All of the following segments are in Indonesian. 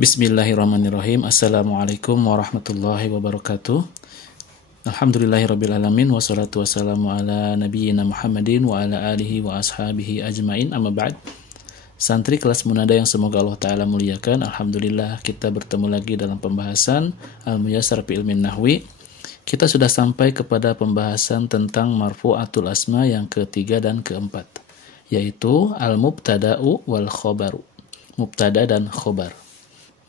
Bismillahirrahmanirrahim. Assalamualaikum warahmatullahi wabarakatuh. Alhamdulillahirrabbilalamin. Wassalatu wassalamu ala nabiyyina Muhammadin wa ala alihi wa ashabihi ajmain, amma ba'd. Santri kelas Munada yang semoga Allah Ta'ala muliakan, Alhamdulillah kita bertemu lagi dalam pembahasan Al-Muyassar fi Ilmin Nahwi. Kita sudah sampai kepada pembahasan tentang marfu'atul asma yang ketiga dan keempat, yaitu al-mubtada'u wal khobaru. Mubtada dan khobar.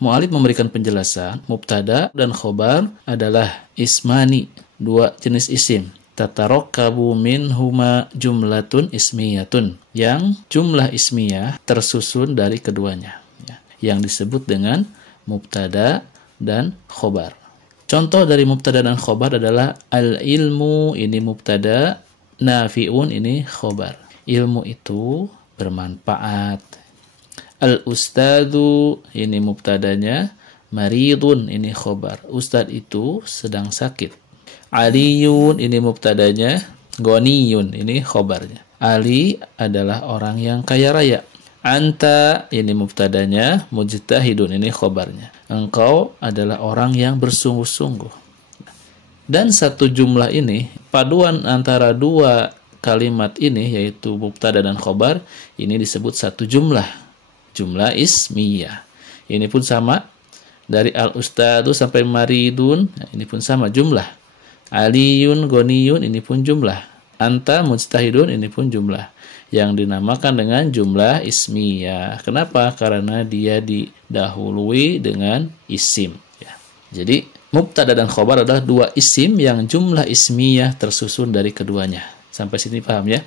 Mu'alif memberikan penjelasan, mubtada dan khobar adalah ismani, dua jenis isim. Tatarokkabu minhuma jumlatun ismiyatun, yang jumlah ismiyah tersusun dari keduanya, yang disebut dengan mubtada dan khobar. Contoh dari mubtada dan khobar adalah al-ilmu, ini mubtada, nafi'un, ini khobar. Ilmu itu bermanfaat. Al-ustadu, ini mubtadanya, maridun, ini khobar. Ustad itu sedang sakit. Aliyun, ini mubtadanya, ghaniyun, ini khobarnya. Ali adalah orang yang kaya raya. Anta, ini mubtadanya, mujtahidun, ini khobarnya. Engkau adalah orang yang bersungguh-sungguh. Dan satu jumlah ini, paduan antara dua kalimat ini, yaitu mubtada dan khobar, ini disebut satu jumlah. Jumlah ismiyah. Ini pun sama, dari al-ustadu sampai maridun, ini pun sama jumlah. Aliyun, ghaniyun, ini pun jumlah. Anta, mujtahidun, ini pun jumlah. Yang dinamakan dengan jumlah ismiyah. Kenapa? Karena dia didahului dengan isim. Jadi, mubtada dan khobar adalah dua isim yang jumlah ismiyah tersusun dari keduanya. Sampai sini paham ya?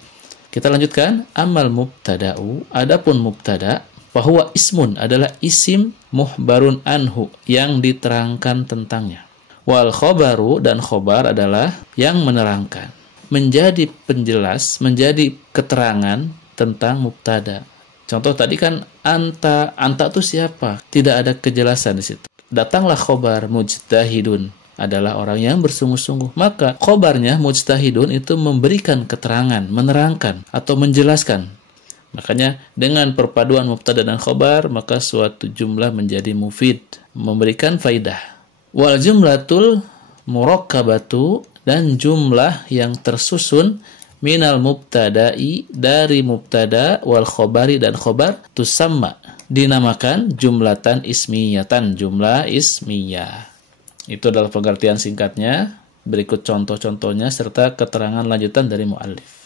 Kita lanjutkan. Amal mubtada'u, adapun mubtada, bahwa ismun adalah isim muhbarun anhu, yang diterangkan tentangnya. Wal khobaru, dan khobar adalah yang menerangkan, menjadi penjelas, menjadi keterangan tentang mubtada. Contoh tadi kan anta itu siapa? Tidak ada kejelasan di situ. Datanglah khobar, mujtahidun adalah orang yang bersungguh-sungguh. Maka khobarnya mujtahidun itu memberikan keterangan, menerangkan atau menjelaskan. Makanya dengan perpaduan mubtada dan khobar, maka suatu jumlah menjadi mufid, memberikan faidah. Wal jumlatul murakkabatu, dan jumlah yang tersusun minal mubtada'i, dari mubtada, wal khobari, dan khobar, tusamma, dinamakan jumlatan ismiyatan, jumlah ismiyah. Itu adalah pengertian singkatnya. Berikut contoh-contohnya serta keterangan lanjutan dari mu'allif.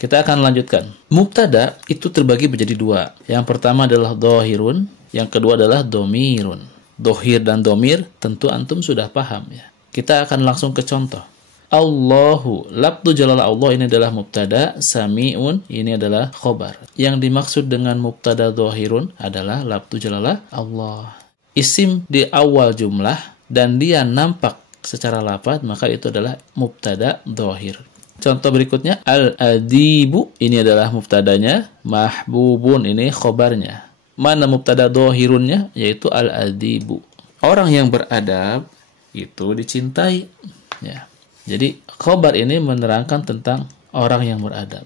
Kita akan lanjutkan. Mubtada itu terbagi menjadi dua. Yang pertama adalah dohirun, yang kedua adalah domirun. Dohir dan domir tentu antum sudah paham ya. Kita akan langsung ke contoh. Allahu, lafdzu jalalah Allah, ini adalah mubtada, sami'un, ini adalah khobar. Yang dimaksud dengan mubtada dohirun adalah lafdzu jalalah Allah. Isim di awal jumlah dan dia nampak secara lafaz, maka itu adalah mubtada dohir. Contoh berikutnya, al-adibu, ini adalah mubtadanya, mahbubun, ini khobarnya. Mana mubtada dohirunnya? Yaitu al-adibu. Orang yang beradab itu dicintai. Ya. Jadi khobar ini menerangkan tentang orang yang beradab.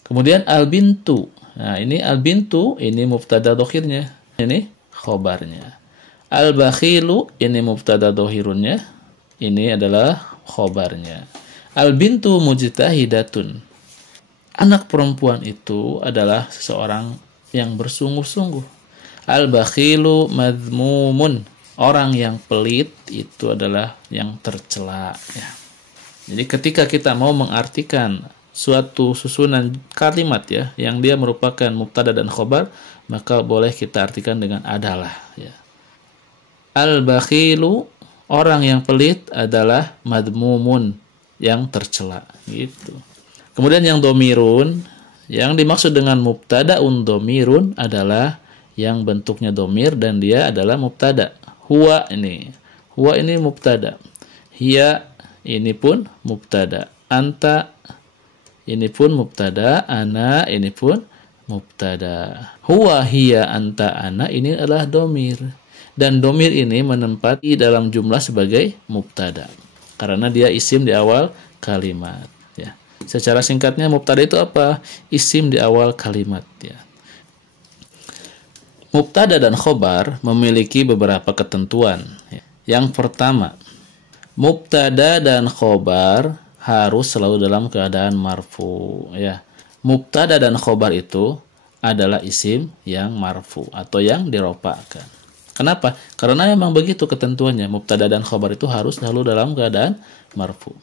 Kemudian al-bintu. Nah, ini al-bintu, ini mubtada dohirnya. Ini khobarnya. Al-bakhilu, ini mubtada dohirunnya. Ini adalah khobarnya. Al-bintu mujtahidatun. Anak perempuan itu adalah seseorang yang bersungguh-sungguh. Al-bakhilu madhmumun. Orang yang pelit itu adalah yang tercela. Ya. Jadi ketika kita mau mengartikan suatu susunan kalimat ya, yang dia merupakan mubtada dan khobar, maka boleh kita artikan dengan adalah. Ya. Al-bakhilu, orang yang pelit adalah madhmumun, yang tercela gitu. Kemudian yang domirun, yang dimaksud dengan mubtadaun domirun adalah yang bentuknya domir dan dia adalah mubtada. Huwa ini mubtada. Hiya ini pun mubtada. Anta ini pun mubtada. Ana ini pun mubtada. Huwa, hiya, anta, ana ini adalah domir. Dan domir ini menempati dalam jumlah sebagai mubtada, karena dia isim di awal kalimat. Ya. Secara singkatnya mubtada itu apa? Isim di awal kalimat. Ya. Mubtada dan khobar memiliki beberapa ketentuan. Yang pertama, mubtada dan khobar harus selalu dalam keadaan marfu. Ya. Mubtada dan khobar itu adalah isim yang marfu atau yang dirofa'kan. Kenapa? Karena memang begitu ketentuannya. Mubtada dan khobar itu harus selalu dalam keadaan marfu.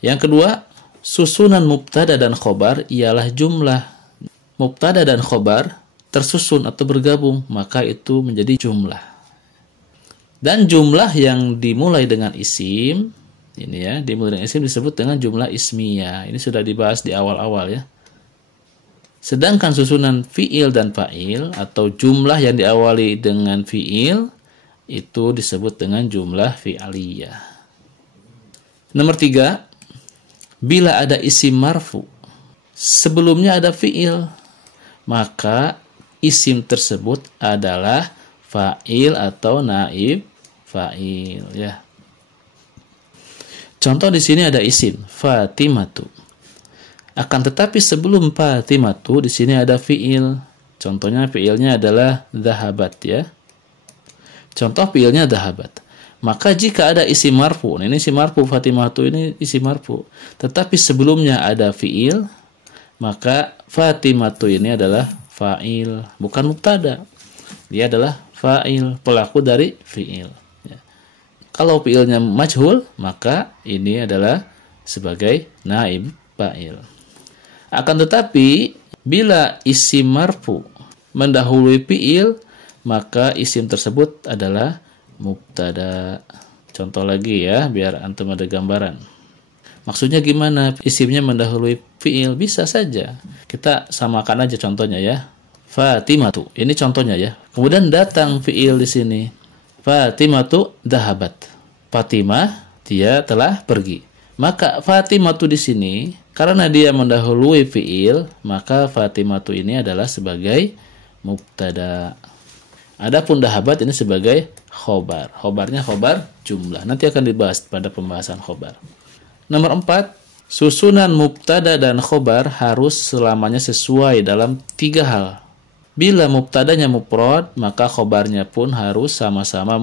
Yang kedua, susunan mubtada dan khobar ialah jumlah. Mubtada dan khobar tersusun atau bergabung, maka itu menjadi jumlah. Dan jumlah yang dimulai dengan isim, ini ya, dimulai dengan isim disebut dengan jumlah ismiyah. Ini sudah dibahas di awal-awal ya. Sedangkan susunan fi'il dan fa'il atau jumlah yang diawali dengan fi'il itu disebut dengan jumlah fi'aliyah. Nomor 3, bila ada isim marfu sebelumnya ada fi'il, maka isim tersebut adalah fa'il atau naib fa'il ya. Contoh di sini ada isim Fatimatu. Akan tetapi sebelum Fatimatu di sini ada fi'il. Contohnya fi'ilnya adalah dhahabat ya. Contoh fi'ilnya dhahabat. Maka jika ada isim marfu, ini isim marfu Fatimatu ini isim marfu, tetapi sebelumnya ada fi'il, maka Fatimatu ini adalah fa'il, bukan mubtada. Dia adalah fa'il, pelaku dari fi'il. Ya. Kalau fi'ilnya majhul, maka ini adalah sebagai naib fa'il. Akan tetapi, bila isim marfu mendahului fi'il, maka isim tersebut adalah mubtada. Contoh lagi ya, biar antum ada gambaran. Maksudnya gimana? Isimnya mendahului fi'il, bisa saja. Kita samakan aja contohnya ya. Fatimatu, ini contohnya ya. Kemudian datang fi'il di sini. Fatimatu dhahabat. Fatimah, dia telah pergi. Maka Fatimatu di sini, karena dia mendahului fi'il, maka Fatimatu ini adalah sebagai mubtada. Adapun dhahabat ini sebagai khobar. Khobarnya khobar jumlah. Nanti akan dibahas pada pembahasan khobar. Nomor 4, susunan mubtada dan khobar harus selamanya sesuai dalam 3 hal. Bila mubtadanya mufrad, maka khobarnya pun harus sama-sama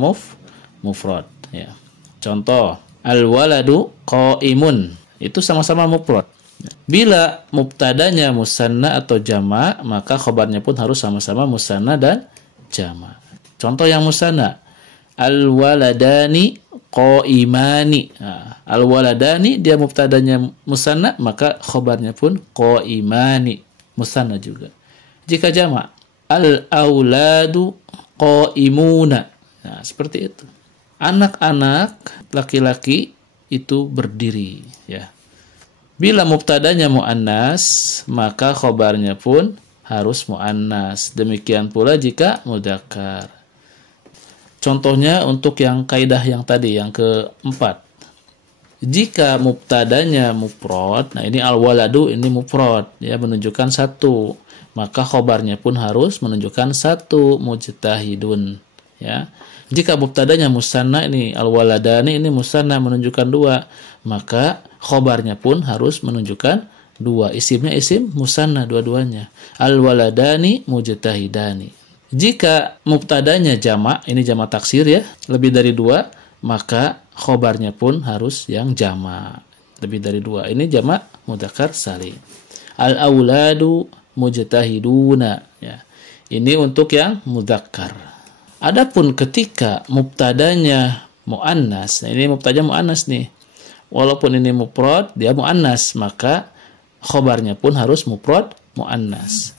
mufrad. Ya. Contoh, al-waladu qaimun. Itu sama-sama mufrad. Bila mubtadanya musanna atau jama', maka khobarnya pun harus sama-sama musanna dan jama'. Contoh yang musanna, al-waladani qaimani. Nah, al-waladani dia mubtadanya musanna, maka khobarnya pun qaimani, musanna juga. Jika jama', al-auladu qaimuna. Nah, seperti itu. Anak-anak laki-laki itu berdiri ya. Bila mubtadanya muannas, maka khobarnya pun harus muannas. Demikian pula jika mudzakkar. Contohnya untuk yang kaidah yang tadi, yang keempat. Jika mubtadanya mufrad, nah ini al-waladu ini mufrad, ya menunjukkan satu, maka khobarnya pun harus menunjukkan satu, mujtahidun, ya. Jika mubtadanya musanna, ini al-waladani ini musanna menunjukkan dua, maka khobarnya pun harus menunjukkan dua. Isimnya isim musanna dua-duanya. Al-waladani mujtahidani. Jika mubtadanya jama', ini jama' taksir ya, lebih dari dua, maka khobarnya pun harus yang jama', lebih dari dua. Ini jama' mudzakkar salim. Al-auladu mujtahiduna ya. Ini untuk yang mudzakkar. Adapun ketika mubtadanya muannas, nah ini mubtadanya muannas nih. Walaupun ini mufrad, dia muannas, maka khobarnya pun harus mufrad muannas.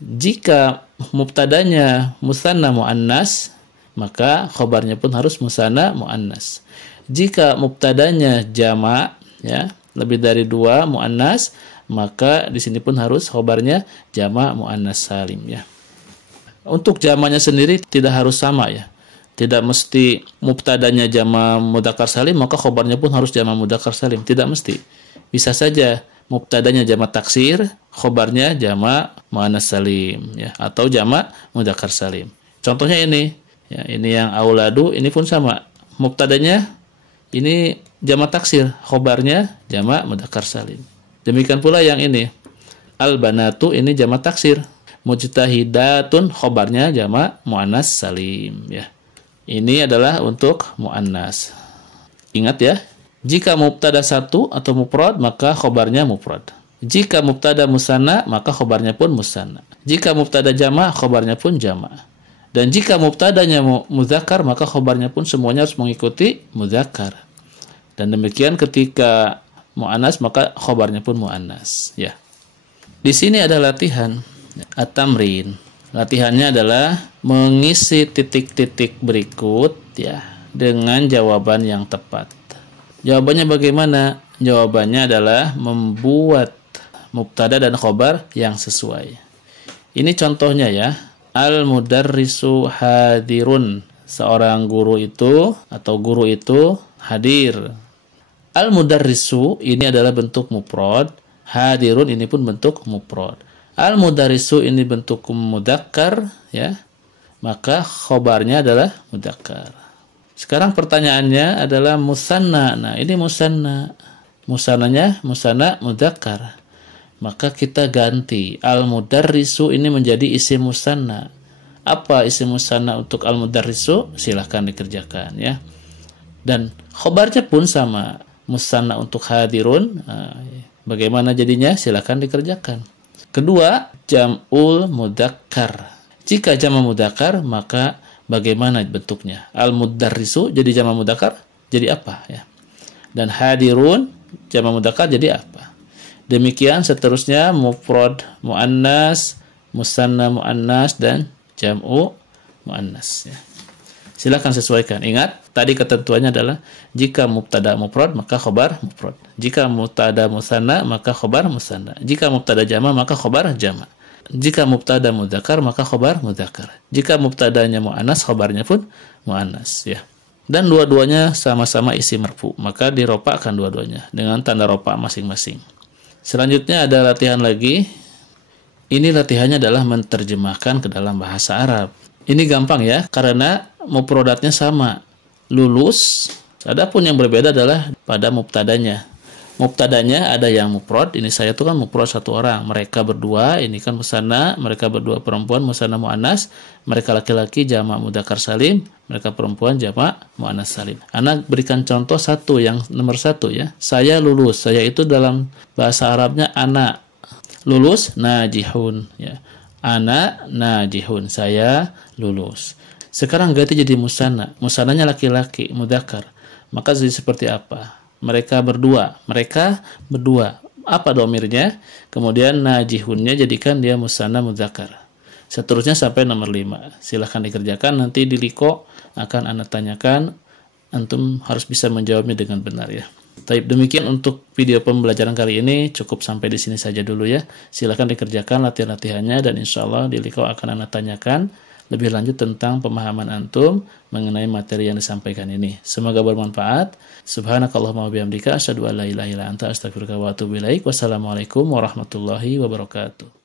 Jika mubtadanya musanna muannas, maka khobarnya pun harus musanna muannas. Jika mubtadanya jama' ya, lebih dari dua muannas, maka di sini pun harus khobarnya jama' muannas salim ya. Untuk jamanya sendiri tidak harus sama ya. Tidak mesti mubtadanya jama' mudzakkar salim, maka khobarnya pun harus jama' mudzakkar salim. Tidak mesti. Bisa saja mubtadanya jama' taksir, khobarnya jama' muannas salim ya, atau jama' mudzakkar salim. Contohnya ini, ya, ini yang auladu, ini pun sama. Mubtadanya ini jama' taksir, khobarnya jama' mudzakkar salim. Demikian pula yang ini, al-banatu ini jama' taksir. Mujtahidatun khobarnya jamak muannas salim ya. Ini adalah untuk muannas. Ingat ya, jika mubtada satu atau mufrad maka khobarnya mufrad. Jika mubtada musanna maka khobarnya pun musanna. Jika mubtada jamak khobarnya pun jamak. Dan jika mubtadanya mudzakkar maka khobarnya pun semuanya harus mengikuti mudzakkar. Dan demikian ketika muannas maka khobarnya pun muannas ya. Di sini ada latihan at-tamrin. Latihannya adalah mengisi titik-titik berikut ya dengan jawaban yang tepat. Jawabannya bagaimana? Jawabannya adalah membuat mubtada dan khobar yang sesuai. Ini contohnya ya. Al-mudarrisu hadirun. Seorang guru itu atau guru itu hadir. Al-mudarrisu ini adalah bentuk mufrad. Hadirun ini pun bentuk mufrad. Al-mudarrisu ini bentuk mudzakkar ya. Maka khobarnya adalah mudzakkar. Sekarang pertanyaannya adalah musanna. Nah, ini musanna. Musannanya musanna mudzakkar. Maka kita ganti al-mudarrisu ini menjadi isim musanna. Apa isim musanna untuk al-mudarrisu? Silahkan dikerjakan ya. Dan khobarnya pun sama. Musanna untuk hadirun. Nah, bagaimana jadinya? Silahkan dikerjakan. Kedua, jam'ul mudzakkar. Jika jamak mudzakkar, maka bagaimana bentuknya? Al-mudarrisu jadi jamak mudzakkar, jadi apa ya? Dan hadirun jamak mudzakkar jadi apa? Demikian seterusnya mufrad muannas, musanna muannas dan jam'u muannas ya. Silakan sesuaikan. Ingat, tadi ketentuannya adalah jika mubtada mufrad maka khobar mufrad. Jika mubtada musanna maka khobar musanna. Jika mubtada jama maka khobar jama. Jika mubtada mudzakkar maka khobar mudzakkar. Jika mubtadanya muannas khobarnya pun muannas ya. Dan dua-duanya sama-sama isim marfu, maka dirofa'kan dua-duanya dengan tanda rofa masing-masing. Selanjutnya ada latihan lagi. Ini latihannya adalah menerjemahkan ke dalam bahasa Arab. Ini gampang ya, karena mufradatnya sama. Lulus, adapun yang berbeda adalah pada mubtadanya. Mubtadanya ada yang mufrad, ini saya tuh kan mufrad satu orang. Mereka berdua, ini kan musanna, mereka berdua perempuan, musanna muannas. Mereka laki-laki jamak mudzakkar salim, mereka perempuan jamak muannas salim. Anak berikan contoh satu, yang nomor satu ya. Saya lulus, saya itu dalam bahasa Arabnya anak. Lulus, najihun ya. Ana najihun, saya lulus. Sekarang ganti jadi musanna. Musannanya laki-laki, mudzakkar. Maka jadi seperti apa? Mereka berdua. Mereka berdua. Apa domirnya? Kemudian najihunnya jadikan dia musanna mudzakkar. Seterusnya sampai nomor 5. Silahkan dikerjakan. Nanti di liko akan Anda tanyakan. Antum harus bisa menjawabnya dengan benar ya. Taib, demikian untuk video pembelajaran kali ini. Cukup sampai di sini saja dulu ya. Silakan dikerjakan latihan-latihannya dan insya Allah di liko akan Anda tanyakan lebih lanjut tentang pemahaman antum mengenai materi yang disampaikan ini. Semoga bermanfaat. Subhanakallahumma wa bihamdika asyhadu an la ilaha illa anta astaghfiruka wa atubu ilaik. Wassalamualaikum warahmatullahi wabarakatuh.